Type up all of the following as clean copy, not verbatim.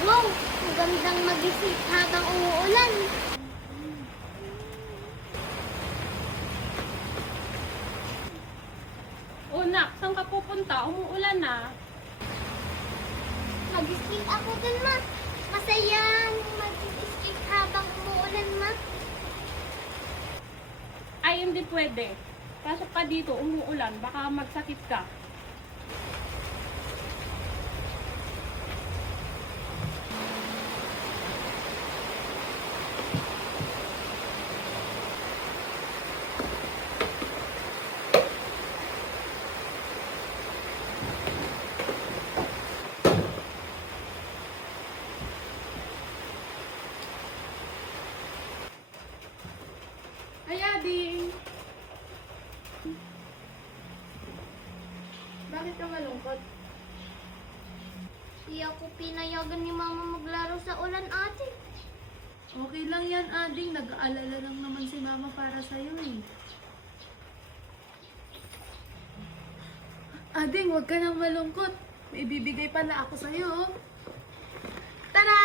Wow, ang gandang mag-isip habang umuulan. O nak, saan ka pupunta? Umuulan na. Mag-skate ako dun, ma. Masaya mag-skate habang umuulan, ma. Ay, hindi pwede. Pasok ka dito, umuulan. Baka magsakit ka. Ay, Ading. Bakit ka malungkot? Di ako pinayagan ni mama maglaro sa ulan, ate. Okay lang yan, Ading. Nag-aalala lang naman si Mama para sa'yo eh. Ading, huwag ka nang malungkot. May ibibigay pala ako sa'yo. Oh. Tara!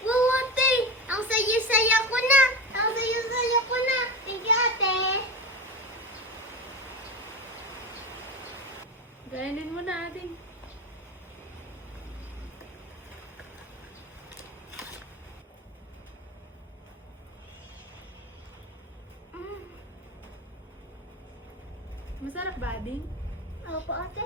Wow, ate! Ang saya-saya ko na! Ang saya-saya ko na! Thank you, ate! Gayanin mo na, Ading. Masarap ba, Ading? Opo, ate.